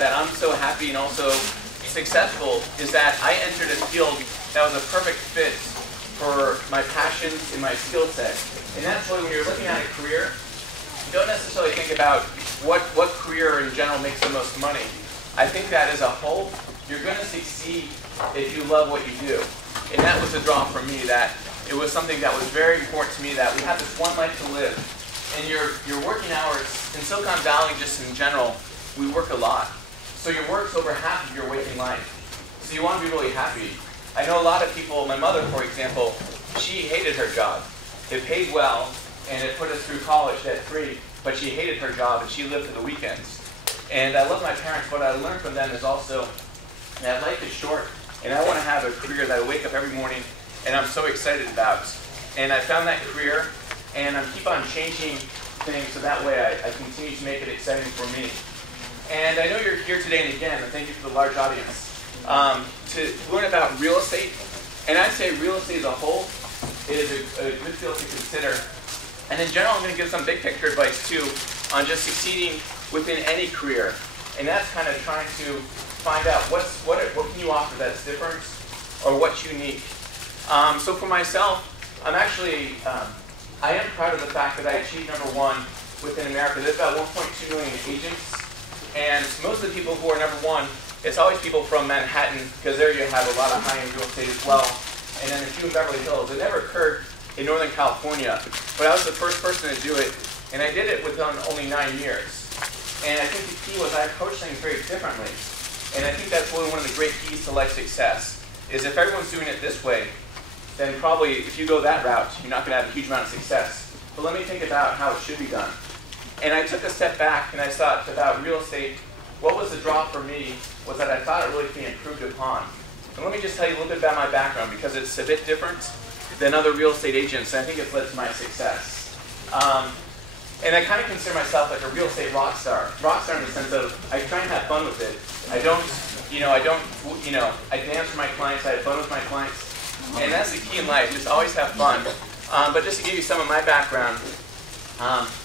that I'm so happy and also successful is that I entered a field that was a perfect fit for my passions and my skill set. And that's why when you're looking at a career, you don't necessarily think about what career in general makes the most money. I think that as a whole, you're going to succeed if you love what you do. And that was the draw for me, that it was something that was very important to me, that we have this one life to live. And your working hours, in Silicon Valley just in general, we work a lot. So your work's over half of your waking life. So you want to be really happy. I know a lot of people, my mother, for example, she hated her job. It paid well, and it put us through college debt-free, but she hated her job, and she lived for the weekends. And I love my parents. What I learned from them is also that life is short, and I want to have a career that I wake up every morning and I'm so excited about. And I found that career, and I keep on changing things so that way I continue to make it exciting for me. And I know you're here today and again, and thank you for the large audience, to learn about real estate. And I'd say real estate as a whole is a good field to consider. And in general, I'm going to give some big picture advice too on just succeeding within any career. And that's kind of trying to find out what can you offer that's different or what's unique. So for myself, I am proud of the fact that I achieved #1 within America. There's about 1.2 million agents. And most of the people who are #1, it's always people from Manhattan, because there you have a lot of high-end real estate as well. And then a few in Beverly Hills. It never occurred in Northern California, but I was the first person to do it, and I did it within only 9 years. And I think the key was I approached things very differently. And I think that's really one of the great keys to life success, is if everyone's doing it this way, then probably if you go that route, you're not going to have a huge amount of success. But let me think about how it should be done. And I took a step back and I thought about real estate. What was the draw for me was that I thought it really could be improved upon. And let me just tell you a little bit about my background, because it's a bit different than other real estate agents, and I think it's led to my success. And I kind of consider myself like a real estate rock star. Rock star in the sense of I try and have fun with it. I dance for my clients, I have fun with my clients. And that's the key in life, just always have fun. But just to give you some of my background,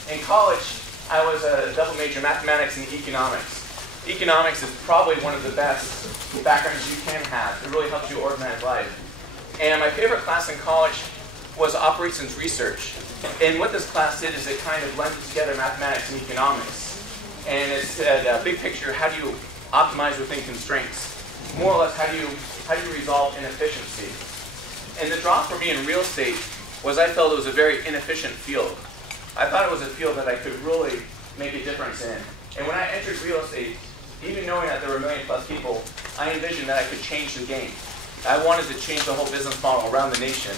in college, I was a double major, mathematics and economics. Economics is probably one of the best backgrounds you can have. It really helps you organize life. And my favorite class in college was operations research. And what this class did is it kind of blended together mathematics and economics. And it said, big picture, how do you optimize within constraints? More or less, how do you resolve inefficiency? And the draw for me in real estate was I felt it was a very inefficient field. I thought it was a field that I could really make a difference in. And when I entered real estate, even knowing that there were 1 million+ people, I envisioned that I could change the game. I wanted to change the whole business model around the nation.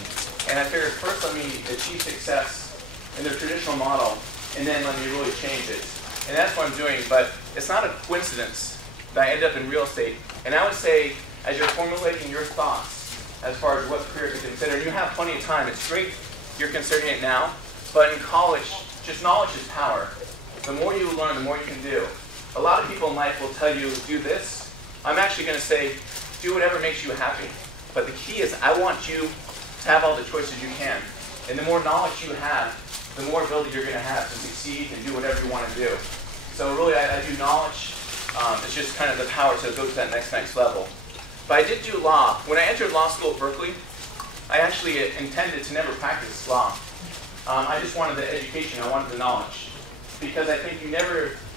And I figured first let me achieve success in the traditional model, and then let me really change it. And that's what I'm doing, but it's not a coincidence that I ended up in real estate. And I would say, as you're formulating your thoughts as far as what career to consider, and you have plenty of time, it's great you're considering it now, but in college, just knowledge is power. The more you learn, the more you can do. A lot of people in life will tell you, do this. I'm actually going to say, do whatever makes you happy. But the key is, I want you to have all the choices you can. And the more knowledge you have, the more ability you're going to have to succeed and do whatever you want to do. So really, I do knowledge. It's just kind of the power to go to that next level. But I did do law. When I entered law school at Berkeley, I actually intended to never practice law. I just wanted the education, I wanted the knowledge. Because I think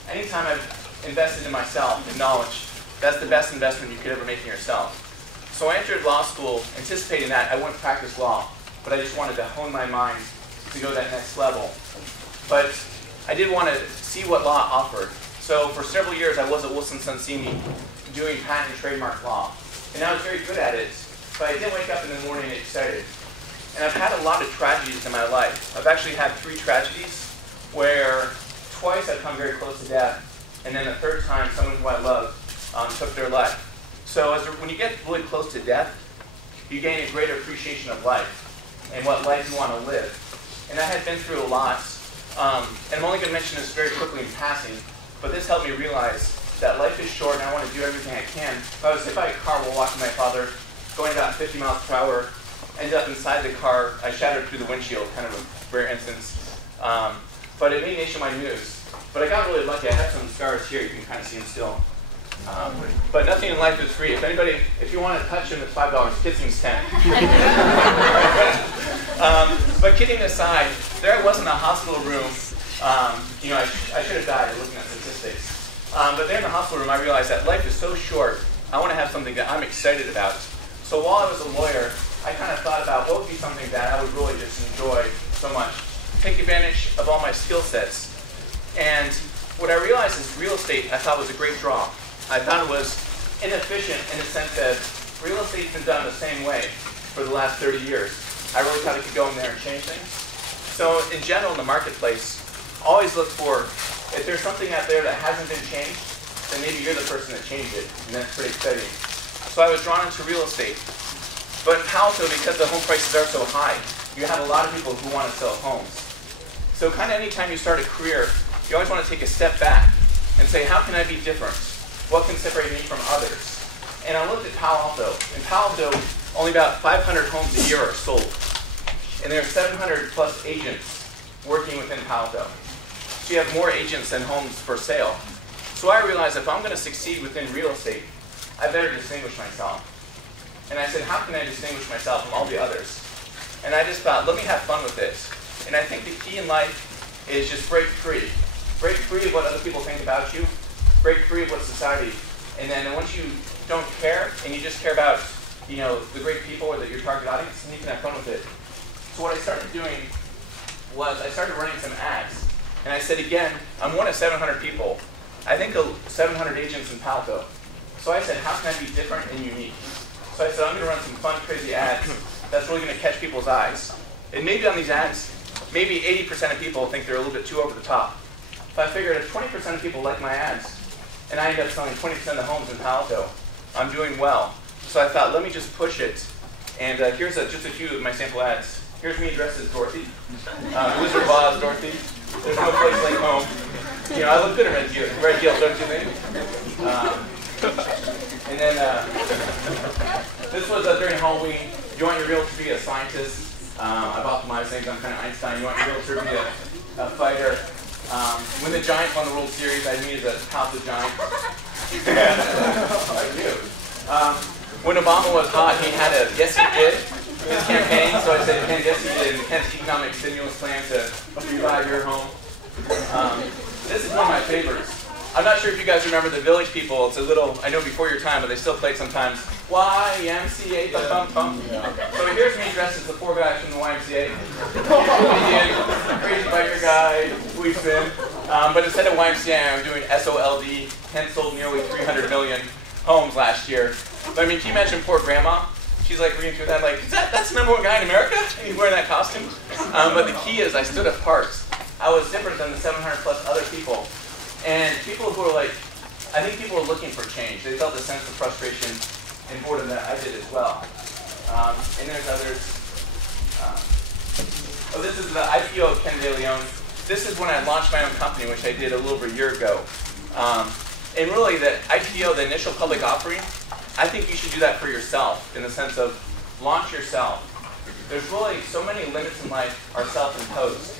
anytime I've invested in myself, in knowledge, that's the best investment you could ever make in yourself. So I entered law school anticipating that I wouldn't practice law, but I just wanted to hone my mind to go to that next level. But I did want to see what law offered. So for several years I was at Wilson Sonsini doing patent and trademark law. And I was very good at it, but I didn't wake up in the morning excited. And I've had a lot of tragedies in my life. I've actually had 3 tragedies where twice I've come very close to death, and then the third time someone who I love took their life. So when you get really close to death, you gain a greater appreciation of life and what life you want to live. And I had been through a lot, and I'm only going to mention this very quickly in passing, but this helped me realize that life is short and I want to do everything I can. If I was hit by a car while walking my father, going about 50 miles per hour, ended up inside the car, I shattered through the windshield, kind of a rare instance. But it made nationwide news. But I got really lucky. I have some scars here, you can kind of see them still. But nothing in life is free. If you want to touch him, it's $5. Kissing's $10. But kidding aside, there I was in a hospital room. I should have died looking at statistics. But there in the hospital room, I realized that life is so short. I want to have something that I'm excited about. So while I was a lawyer, I kind of thought about what would be something that I would really just enjoy so much. Take advantage of all my skill sets. And what I realized is real estate I thought was a great draw. I thought it was inefficient in the sense that real estate's been done the same way for the last 30 years. I really thought I could go in there and change things. So in general, in the marketplace, always look for, if there's something out there that hasn't been changed, then maybe you're the person that changed it, and that's pretty exciting. So I was drawn into real estate. But in Palo Alto, because the home prices are so high, you have a lot of people who want to sell homes. So kind of anytime you start a career, you always want to take a step back and say, how can I be different? What can separate me from others? And I looked at Palo Alto. In Palo Alto, only about 500 homes a year are sold. And there are 700 plus agents working within Palo Alto. So you have more agents than homes for sale. So I realized if I'm going to succeed within real estate, I better distinguish myself. And I said, how can I distinguish myself from all the others? And I just thought, let me have fun with this. And I think the key in life is just break free. Break free of what other people think about you. Break free of what society. And then once you don't care, and you just care about the great people or your target audience, then you can have fun with it. So what I started doing was I started running some ads. And I said, again, I'm one of 700 people. I think of 700 agents in Palo Alto. So I said, how can I be different and unique? So I said, I'm going to run some fun, crazy ads that's really going to catch people's eyes. And maybe on these ads, maybe 80% of people think they're a little bit too over the top. But I figured if 20% of people like my ads, and I end up selling 20% of the homes in Palo Alto, I'm doing well. So I thought, let me just push it. And here's just a few of my sample ads. Here's me dressed as Dorothy. Wizard of Oz, Dorothy. There's no place like home. I look good in red heels, don't you think? And then this was during Halloween. You want your realtor to be a scientist. I've optimized things. I'm kind of Einstein. You want your realtor to be a fighter. When the Giants won the World Series, I mean as a Palo Alto Giant. I do. When Obama was hot, he had a yes he did his campaign. So I said, Ken, yes he did. And Ken's economic stimulus plan to revive your home. This is one of my favorites. I'm not sure if you guys remember the Village People. It's a little, I know before your time, but they still play it sometimes. YMCA, bum. So here's me dressed as the four guys from the YMCA. Crazy biker guy, policeman. But instead of YMCA, I'm doing SOLD. Ken sold nearly 300 million homes last year. But I mean, can you imagine poor grandma? She's like reading through that, like, that's the #1 guy in America? And he's wearing that costume? But the key is I stood apart. I was different than the 700 plus other people. And people who are like, I think people are looking for change. They felt a sense of frustration and boredom that I did as well. And there's others. This is the IPO of Ken DeLeon. This is when I launched my own company, which I did a little over a year ago. And really, the IPO, the initial public offering, I think you should do that for yourself in the sense of launch yourself. There's really so many limits in life are self-imposed.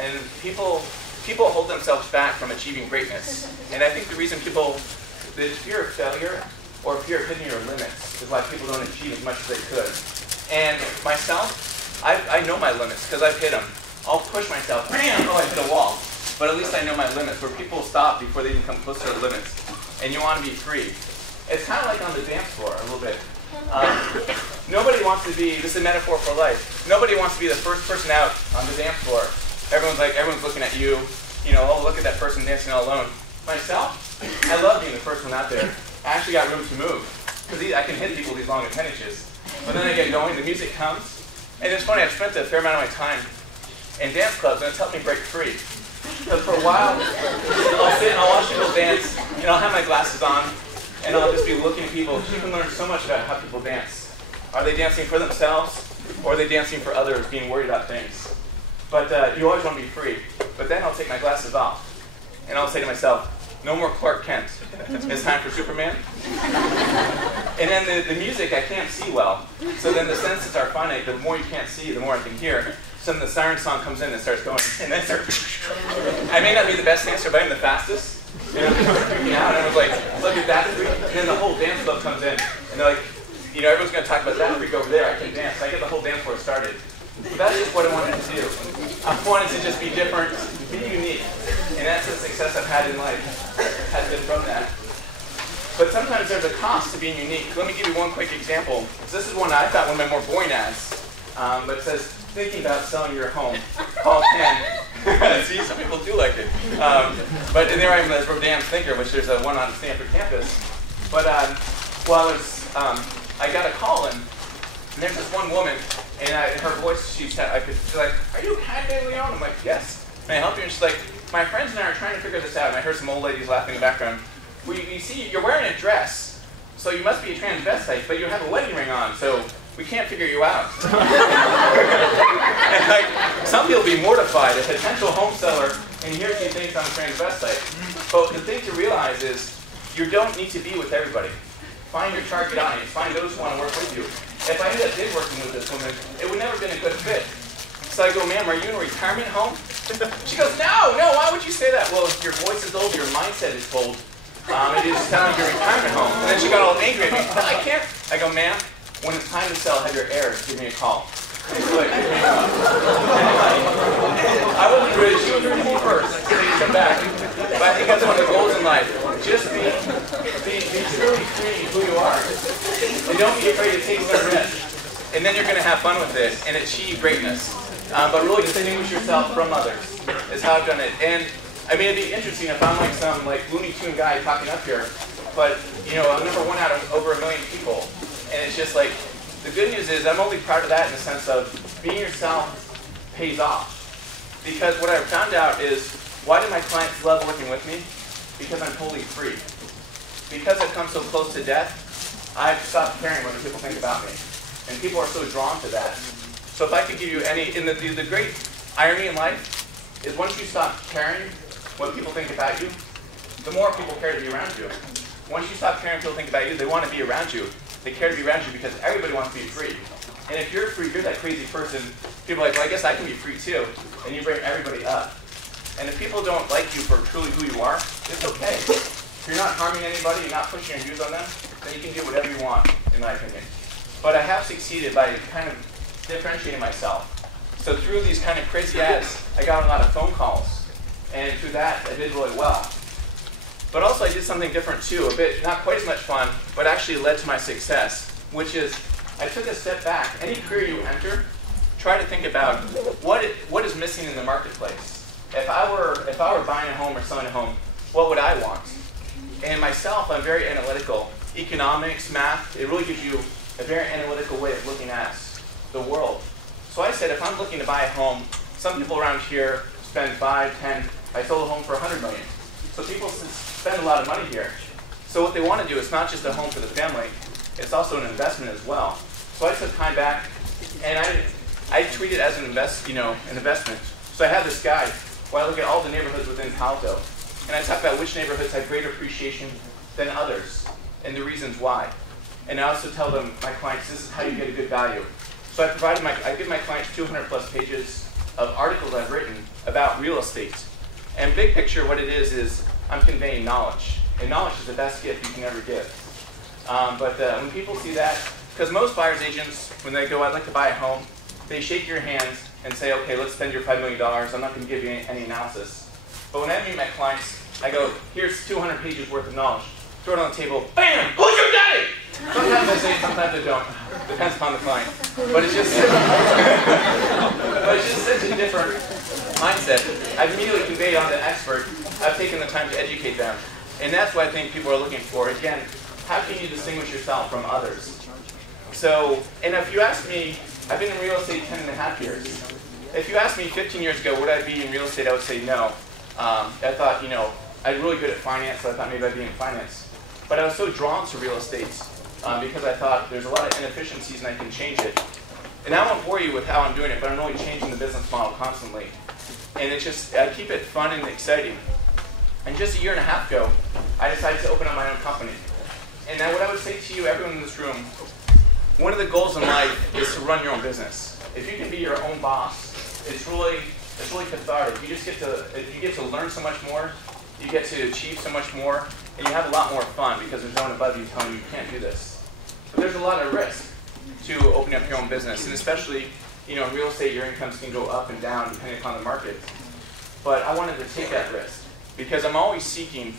And people hold themselves back from achieving greatness. And I think the reason the fear of failure or fear of hitting your limits is why people don't achieve as much as they could. And myself, I know my limits because I've hit them. I'll push myself, bam, oh, I hit a wall. But at least I know my limits, where people stop before they even come close to the limits. And you want to be free. It's kind of like on the dance floor a little bit. Nobody wants to be, this is a metaphor for life, nobody wants to be the first person out on the dance floor. Everyone's looking at you, oh, look at that person dancing all alone. Myself, I love being the first one out there. I actually got room to move, because I can hit people with these long appendages. But then I get going, the music comes, and it's funny, I've spent a fair amount of my time in dance clubs, and it's helped me break free. Because for a while, I'll sit and I'll watch people dance, I'll have my glasses on, and I'll just be looking at people. You can learn so much about how people dance. Are they dancing for themselves, or are they dancing for others, being worried about things? But you always want to be free. But then I'll take my glasses off, and I'll say to myself, no more Clark Kent. It's time for Superman. And then the music, I can't see well. So then the senses are finite. The more you can't see, the more I can hear. So then the siren song comes in and starts going. And then I may not be the best dancer, but I'm the fastest. And I was just freaking out, and I was like, look at that freak. And then the whole dance club comes in, and they're like, you know, everyone's going to talk about that freak over there. I can dance. I get the whole dance floor started. But that's just what I wanted to do. I wanted to just be different, be unique. And that's the success I've had in life, has been from that. But sometimes there's a cost to being unique. Let me give you one quick example. This is one I thought one of my more boring ads. But it says, thinking about selling your home. Call 10. See, some people do like it. But there I am as a damn thinker, which there's a one on Stanford campus. But while I got a call, and there's this one woman, and her voice, she's like, are you DeLeon? I'm like, yes. Can I help you? And she's like, my friends and I are trying to figure this out. And I heard some old ladies laughing in the background. We see you're wearing a dress, so you must be a transvestite, but you have a wedding ring on, so we can't figure you out. And like, some people be mortified, a potential home seller, and here she thinks I'm a transvestite. But the thing to realize is, you don't need to be with everybody. Find your target audience. Find those who want to work with you. If I ended up working with this woman, it would never have been a good fit. So I go, ma'am, are you in a retirement home? She goes, no, why would you say that? Well, if your voice is old, your mindset is old. It is sound like your retirement home. And then she got all angry at me. I can't. I go, ma'am, when it's time to sell, have your heirs give me a call. And so like, I wasn't ready. She was ready first. So you come back. But I think that's one of the goals in life. Just be truly free who you are. And don't be afraid to take some risks. And then you're going to have fun with it and achieve greatness. But really distinguish yourself from others is how I've done it. And I mean, it'd be interesting if I'm like some Looney Tune guy talking up here. But, you know, I'm number one out of over 1 million people. And it's just like, the good news is I'm only proud of that in the sense of being yourself pays off. Because what I've found out is, why do my clients love working with me? Because I'm totally free. Because I've come so close to death, I've stopped caring what people think about me. And people are so drawn to that. So if I could give you any, the great irony in life is once you stop caring what people think about you, the more people care to be around you. Once you stop caring what people think about you, they want to be around you. They care to be around you because everybody wants to be free. And if you're free, you're that crazy person, people are like, well, I guess I can be free too. And you bring everybody up. And if people don't like you for truly who you are, it's okay. If you're not harming anybody, you're not pushing your views on them, then you can do whatever you want, in my opinion. But I have succeeded by kind of differentiating myself. So through these kind of crazy ads, I got a lot of phone calls. And through that, I did really well. But also I did something different too, a bit, not quite as much fun, but actually led to my success, which is I took a step back. Any career you enter, try to think about what is missing in the marketplace. If I were buying a home or selling a home, what would I want? And myself, I'm very analytical. Economics, math, it really gives you a very analytical way of looking at the world. So I said, if I'm looking to buy a home, some people around here spend 5, 10, I sold a home for $100 million. So people spend a lot of money here. So what they want to do is not just a home for the family, it's also an investment as well. So I took time back, and I treat it as an investment. So I have this guide where I look at all the neighborhoods within Palo Alto, and I talk about which neighborhoods have greater appreciation than others, and the reasons why. And I also tell them, my clients, this is how you get a good value. So I give my clients 200 plus pages of articles I've written about real estate. And big picture, what it is I'm conveying knowledge. And knowledge is the best gift you can ever give. But when people see that, because most buyer's agents, when they go, I'd like to buy a home, they shake your hands and say, okay, let's spend your $5 million. I'm not going to give you any analysis. But when I meet my clients, I go, here's 200 pages worth of knowledge. Throw it on the table, bam, who's your daddy? Sometimes I say it, sometimes I don't. Depends upon the client. But it's just, such a different mindset. I've immediately conveyed on the expert. I've taken the time to educate them. And that's what I think people are looking for. Again, how can you distinguish yourself from others? So, and if you ask me, I've been in real estate 10.5 years. If you asked me 15 years ago, would I be in real estate, I would say no. I thought, I'm really good at finance, so I thought maybe I'd be in finance. But I was so drawn to real estate because I thought there's a lot of inefficiencies and I can change it. And I won't bore you with how I'm doing it, but I'm really changing the business model constantly. And it's just, I keep it fun and exciting. And just 1.5 years ago, I decided to open up my own company. And now what I would say to you, everyone in this room, one of the goals in life is to run your own business. If you can be your own boss, it's really cathartic. You get to learn so much more. you get to achieve so much more, and you have a lot more fun because there's no one above you telling you you can't do this. But there's a lot of risk to opening up your own business, and especially, in real estate, your incomes can go up and down depending upon the market. But I wanted to take that risk because I'm always seeking,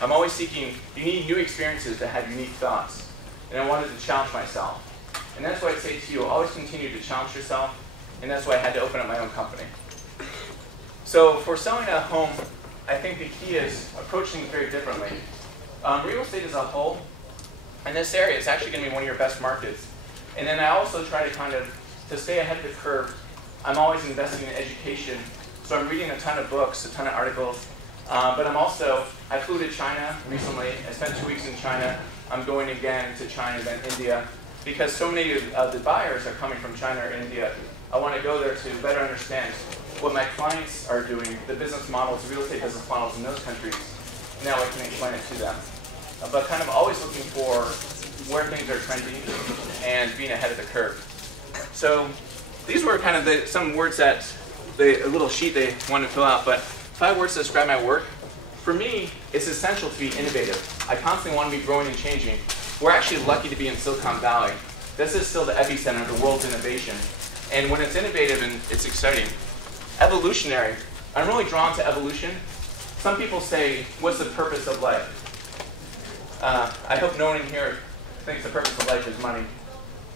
you need new experiences to have unique thoughts. And I wanted to challenge myself. And that's why I say to you, always continue to challenge yourself, and that's why I had to open up my own company. So for selling a home, I think the key is approaching it very differently. Real estate as a whole, in this area, it's actually going to be one of your best markets. And then I also try to stay ahead of the curve. I'm always investing in education. So I'm reading a ton of books, a ton of articles. But I flew to China recently. I spent 2 weeks in China. I'm going again to China, then India. Because so many of the buyers are coming from China or India, I want to go there to better understand what my clients are doing, the business models, the real estate business models in those countries. Now I can explain it to them. But kind of always looking for where things are trending and being ahead of the curve. So these were kind of some words that a little sheet they wanted to fill out. But 5 words to describe my work. For me, it's essential to be innovative. I constantly want to be growing and changing. We're actually lucky to be in Silicon Valley. This is still the epicenter of the world's innovation. And when it's innovative and it's exciting, evolutionary, I'm really drawn to evolution. Some people say, what's the purpose of life? I hope no one in here thinks the purpose of life is money.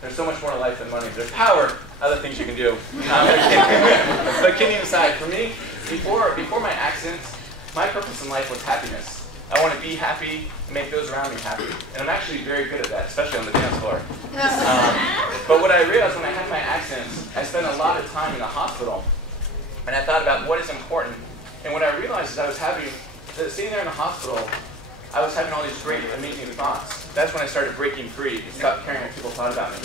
There's so much more to life than money. There's power, other things you can do. But kidding aside, for me, before my accident, my purpose in life was happiness. I want to be happy and make those around me happy. And I'm actually very good at that, especially on the dance floor. But what I realized when I had my accident, I spent a lot of time in the hospital. And I thought about what is important. And what I realized is I was sitting there in the hospital, I was having all these great, amazing thoughts. That's when I started breaking free and stopped caring what people thought about me.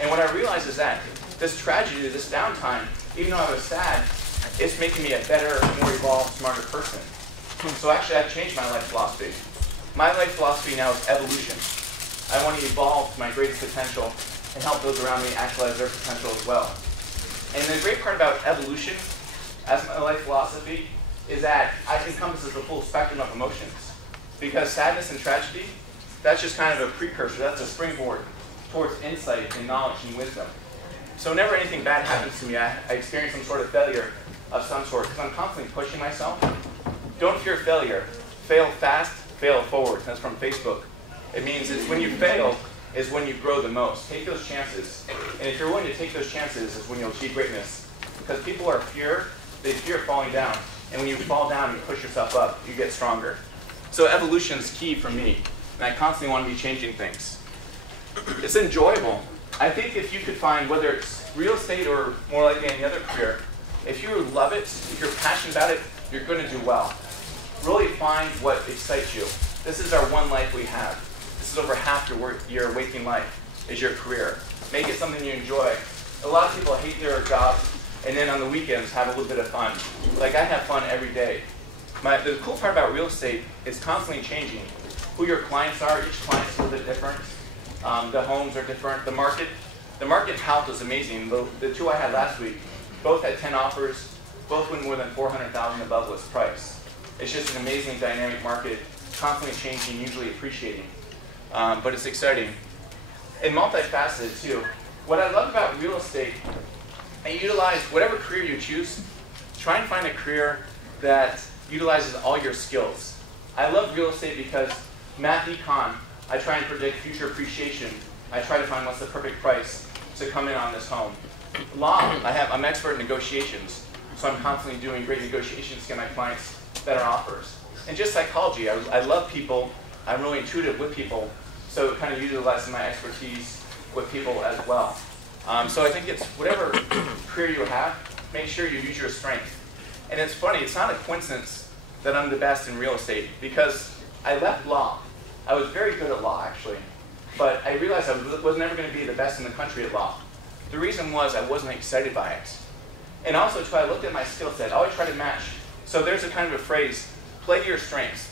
And what I realized is that this tragedy, this downtime, even though I was sad, it's making me a better, more evolved, smarter person. So actually, I've changed my life philosophy. My life philosophy now is evolution. I want to evolve to my greatest potential and help those around me actualize their potential as well. And the great part about evolution, as my life philosophy, is that it encompasses the full spectrum of emotions. Because sadness and tragedy, that's just kind of a precursor. That's a springboard towards insight and knowledge and wisdom. So whenever anything bad happens to me, I experience some sort of failure of some sort, because I'm constantly pushing myself. Don't fear failure. Fail fast, fail forward. That's from Facebook. It means it's when you fail is when you grow the most. Take those chances. And if you're willing to take those chances is when you'll achieve greatness. Because people they fear falling down. And when you fall down and you push yourself up, you get stronger. So evolution is key for me. And I constantly want to be changing things. It's enjoyable. I think if you could find, whether it's real estate or more likely any other career, if you love it, if you're passionate about it, you're going to do well. Really find what excites you. This is our one life we have. This is over half your waking life is your career. Make it something you enjoy. A lot of people hate their jobs and then on the weekends have a little bit of fun. Like I have fun every day. The cool part about real estate is constantly changing. Who your clients are, each client is a little bit different. The homes are different. The market health is amazing. The 2 I had last week, both had 10 offers, both went more than $400,000 above list price. It's just an amazing dynamic market, constantly changing, usually appreciating. But it's exciting. And multifaceted too. What I love about real estate, and utilize whatever career you choose, try and find a career that utilizes all your skills. I love real estate because math econ, I try and predict future appreciation. I try to find what's the perfect price to come in on this home. Law, I'm expert in negotiations, so I'm constantly doing great negotiations to get my clients better offers. And just psychology, I love people. I'm really intuitive with people, so kind of utilizing my expertise with people as well. So I think it's whatever career you have, make sure you use your strength. And it's funny, it's not a coincidence that I'm the best in real estate, because I left law. I was very good at law, actually, but I realized I was never going to be the best in the country at law. The reason was I wasn't excited by it. And also, too, I looked at my skill set. I always try to match. So there's a kind of a phrase, play to your strengths.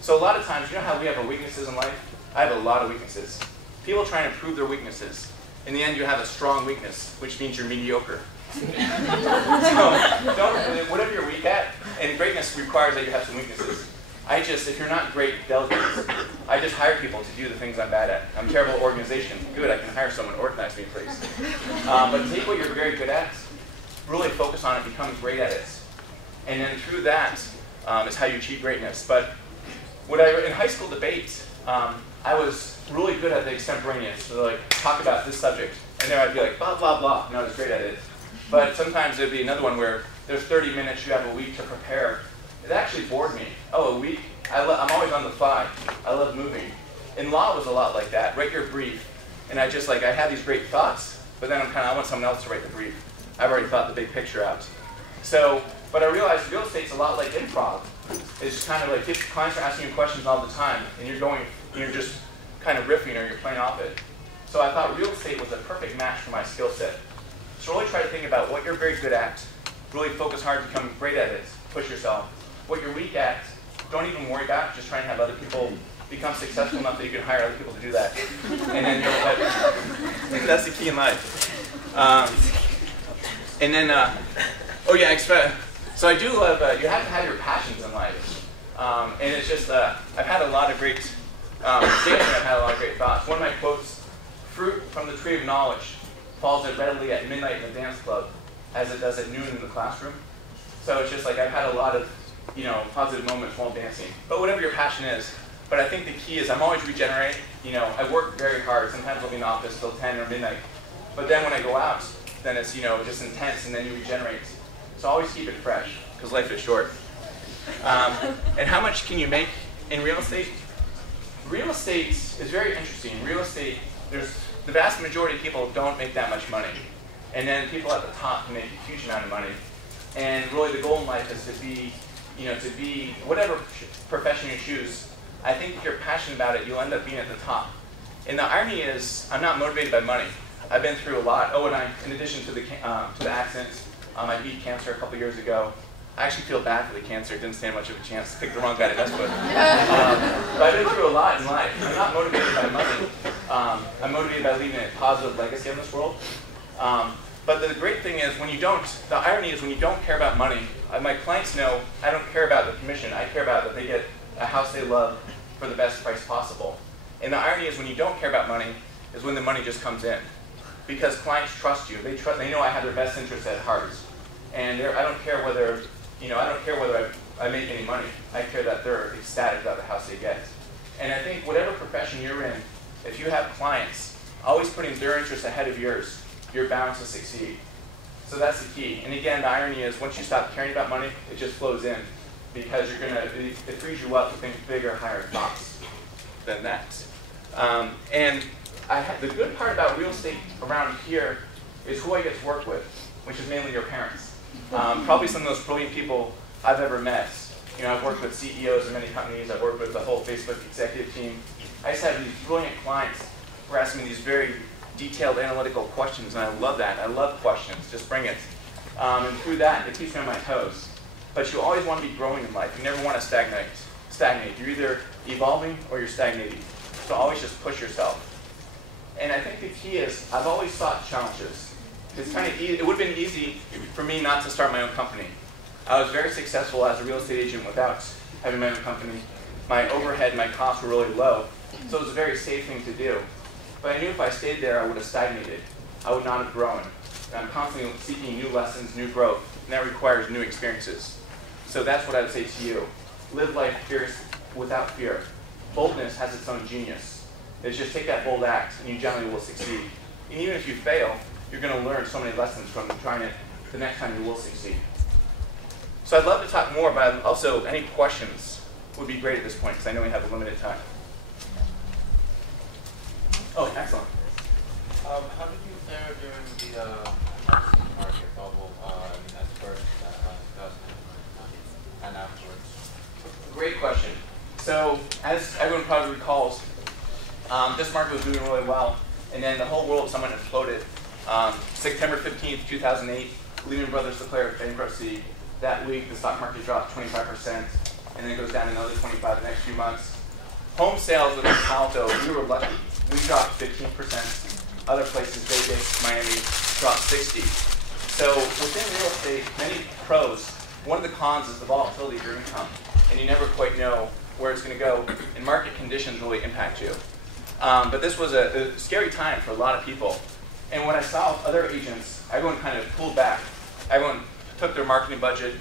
So a lot of times, you know how we have our weaknesses in life? I have a lot of weaknesses. People try and improve their weaknesses. In the end, you have a strong weakness, which means you're mediocre. So whatever you're weak at, and greatness requires that you have some weaknesses. If you're not great delegates, I just hire people to do the things I'm bad at. I'm terrible at organization. Good, I can hire someone to organize me, please. But take what you're very good at, really focus on it, become great at it. And then through that is how you achieve greatness. But in high school debate, I was really good at the extemporaneous, so like talk about this subject. And then I'd be like, blah, blah, blah, and I was great at it. But sometimes there'd be another one where there's 30 minutes, you have a week to prepare. It actually bored me. Oh, a week? I'm always on the fly. I love moving. In law, it was a lot like that. Write your brief. And I had these great thoughts, but then I want someone else to write the brief. I've already thought the big picture out. But I realized real estate's a lot like improv. It's kind of like clients are asking you questions all the time, and you're just kind of riffing or you're playing off it. So I thought real estate was a perfect match for my skill set. So really try to think about what you're very good at, really focus hard to become great at it, push yourself. What you're weak at, don't even worry about it, just try and have other people become successful enough that you can hire other people to do that. And then that's the key in life. So I do love, you have to have your passions in life. And it's just, I've had a lot of great, dancing, I've had a lot of great thoughts. One of my quotes, fruit from the tree of knowledge falls as readily at midnight in the dance club as it does at noon in the classroom. So it's just like I've had a lot of positive moments while dancing. But whatever your passion is. But I think the key is I'm always regenerating. I work very hard. Sometimes I'll be in the office till 10 or midnight. But then when I go out, then it's just intense, and then you regenerate. So always keep it fresh, because life is short. And how much can you make in real estate? Real estate is very interesting. Real estate, the vast majority of people don't make that much money. And then people at the top can make a huge amount of money. And really the goal in life is to be whatever profession you choose. I think if you're passionate about it, you'll end up being at the top. And the irony is, I'm not motivated by money. I've been through a lot. Oh, and in addition to the accident, I beat cancer a couple years ago. I actually feel bad for the cancer. It didn't stand much of a chance. Picked the wrong guy to mess with. But I've been through a lot in life. I'm not motivated by money. I'm motivated by leaving a positive legacy in this world. But the great thing is the irony is when you don't care about money, my clients know I don't care about the commission. I care about that they get a house they love for the best price possible. And the irony is when you don't care about money is when the money just comes in. Because clients trust you. They know I have their best interests at heart. And I don't care whether I make any money. I care that they're ecstatic about the house they get. And I think whatever profession you're in, if you have clients, always putting their interests ahead of yours, you're bound to succeed. So that's the key. And again, the irony is once you stop caring about money, it just flows in. Because it frees you up to think bigger, higher thoughts than that. And the good part about real estate around here is who I get to work with, which is mainly your parents. Probably some of the most brilliant people I've ever met. I've worked with CEOs of many companies. I've worked with the whole Facebook executive team. I just have these brilliant clients who are asking me these very detailed analytical questions, and I love that. I love questions. Just bring it. And through that, it keeps me on my toes. But you always want to be growing in life. You never want to stagnate. You're either evolving or you're stagnating. So always just push yourself. And I think the key is I've always sought challenges. It's kind of easy. It would have been easy for me not to start my own company. I was very successful as a real estate agent without having my own company. My overhead, my costs were really low. So it was a very safe thing to do. But I knew if I stayed there, I would have stagnated. I would not have grown. And I'm constantly seeking new lessons, new growth. And that requires new experiences. So that's what I would say to you. Live life without fear. Boldness has its own genius. It's just take that bold act, and you generally will succeed. And even if you fail, you're going to learn so many lessons from trying it. The next time you will succeed. So I'd love to talk more, but also any questions would be great at this point, because I know we have a limited time. Oh, excellent. How did you fare during the housing market bubble at first, 2009, and afterwards? Great question. So, as everyone probably recalls, this market was doing really well, and then the whole world somewhat imploded. September 15th, 2008, Lehman Brothers declared bankruptcy. That week, the stock market dropped 25%, and then it goes down another 25% the next few months. Home sales within Palo Alto, we were lucky. We dropped 15%. Other places, Vegas, Miami, dropped 60%. So within real estate, many pros one of the cons is the volatility of your income, and you never quite know where it's going to go, and market conditions really impact you. But this was a scary time for a lot of people. And what I saw with other agents, everyone kind of pulled back. Everyone took their marketing budget,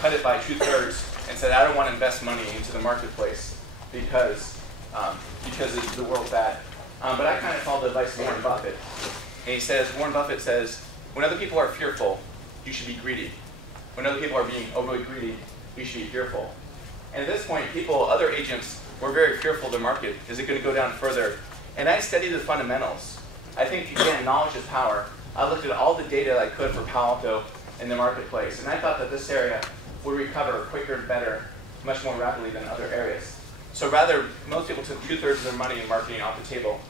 cut it by 2/3, and said, I don't want to invest money into the marketplace because the world's bad. But I kind of followed the advice of Warren Buffett. And Warren Buffett says, when other people are fearful, you should be greedy. When other people are being overly greedy, you should be fearful. And at this point, other agents were very fearful of the market. Is it going to go down further? And I studied the fundamentals. I think, again, knowledge is power. I looked at all the data that I could for Palo Alto in the marketplace, and I thought that this area would recover quicker and better, much more rapidly than other areas. So rather, most people took 2/3 of their money in marketing off the table.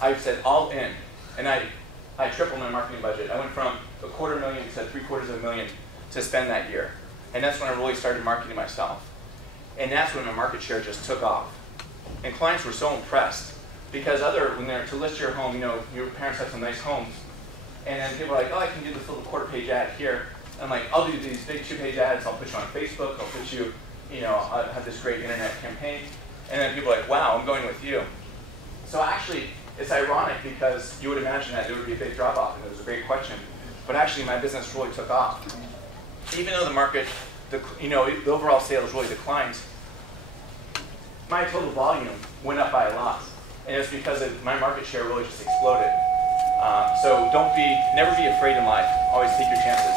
I said all in, and I tripled my marketing budget. I went from $250,000 to $750,000 to spend that year. And that's when I really started marketing myself. And that's when my market share just took off. And clients were so impressed because when they're to list your home, your parents have some nice homes. And then people are like, oh, I can do this little quarter-page ad here. And I'm like, I'll do these big 2-page ads. I'll put you on Facebook. I'll put you, I'll have this great internet campaign. And then people are like, wow, I'm going with you. So actually, it's ironic because you would imagine that there would be a big drop-off, and it was a great question. But actually, my business really took off. Even though the market, the overall sales really declined, my total volume went up by a lot. And it's because my market share really just exploded. So never be afraid in life. Always take your chances.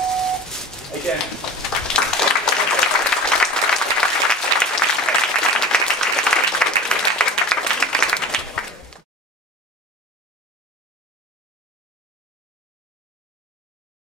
Again,